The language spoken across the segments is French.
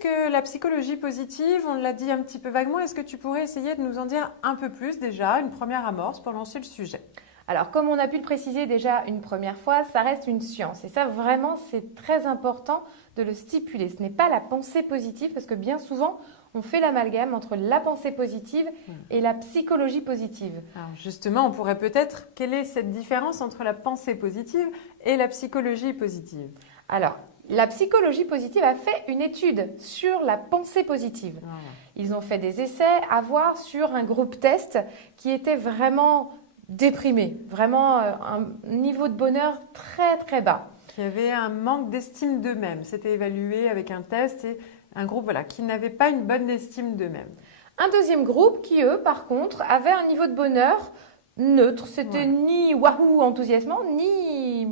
que la psychologie positive, on l'a dit un petit peu vaguement, est-ce que tu pourrais essayer de nous en dire un peu plus déjà, une première amorce pour lancer le sujet? Alors, comme on a pu le préciser déjà une première fois, ça reste une science. Et ça, vraiment, c'est très important de le stipuler. Ce n'est pas la pensée positive, parce que bien souvent, on fait l'amalgame entre la pensée positive et la psychologie positive. Alors justement, on pourrait peut-être, quelle est cette différence entre la pensée positive et la psychologie positive? Alors, la psychologie positive a fait une étude sur la pensée positive. Voilà. Ils ont fait des essais à voir sur un groupe test qui était vraiment déprimé, vraiment un niveau de bonheur très très bas. Qui avait un manque d'estime d'eux-mêmes. C'était évalué avec un test et un groupe voilà, qui n'avait pas une bonne estime d'eux-mêmes. Un deuxième groupe qui, eux, par contre, avait un niveau de bonheur neutre. C'était ni waouh enthousiasmant, ni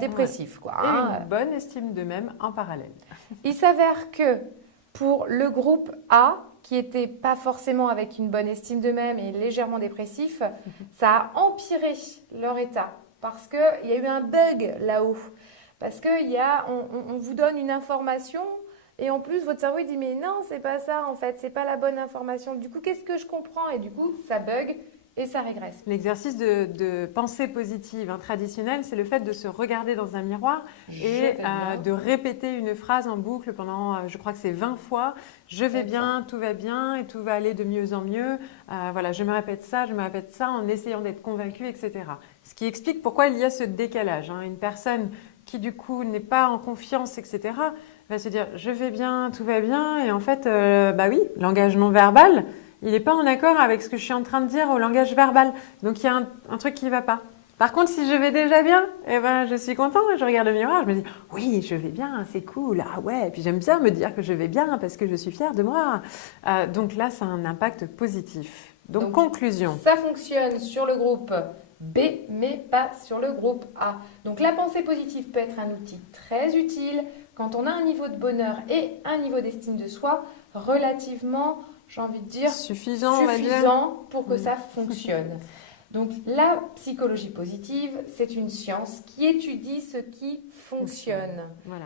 dépressif. Quoi, et une bonne estime d'eux-mêmes en parallèle. Il s'avère que pour le groupe A, qui n'était pas forcément avec une bonne estime d'eux-mêmes et légèrement dépressif, ça a empiré leur état parce qu'il y a eu un bug là-haut. Parce qu'on vous donne une information et en plus votre cerveau il dit mais non, c'est pas ça en fait, c'est pas la bonne information. Du coup, qu'est-ce que je comprends? Et du coup, ça bug et ça régresse. L'exercice de pensée positive traditionnelle, c'est le fait de se regarder dans un miroir et de répéter une phrase en boucle pendant, je crois que c'est 20 fois. Je vais bien, tout va bien et tout va aller de mieux en mieux. Voilà, je me répète ça en essayant d'être convaincue, etc. Ce qui explique pourquoi il y a ce décalage. Une personne qui du coup n'est pas en confiance, etc., va se dire je vais bien, tout va bien et en fait, bah oui, langage non verbal, il n'est pas en accord avec ce que je suis en train de dire au langage verbal. Donc il y a un truc qui ne va pas. Par contre, si je vais déjà bien, eh ben, je suis contente, je regarde le miroir, je me dis oui, je vais bien, c'est cool, ah ouais, et puis j'aime bien me dire que je vais bien parce que je suis fière de moi. Donc là, ça a un impact positif. Donc conclusion. Ça fonctionne sur le groupe B, mais pas sur le groupe A. Donc la pensée positive peut être un outil très utile quand on a un niveau de bonheur et un niveau d'estime de soi relativement, j'ai envie de dire, suffisant pour que ça fonctionne. Donc la psychologie positive, c'est une science qui étudie ce qui fonctionne. Voilà.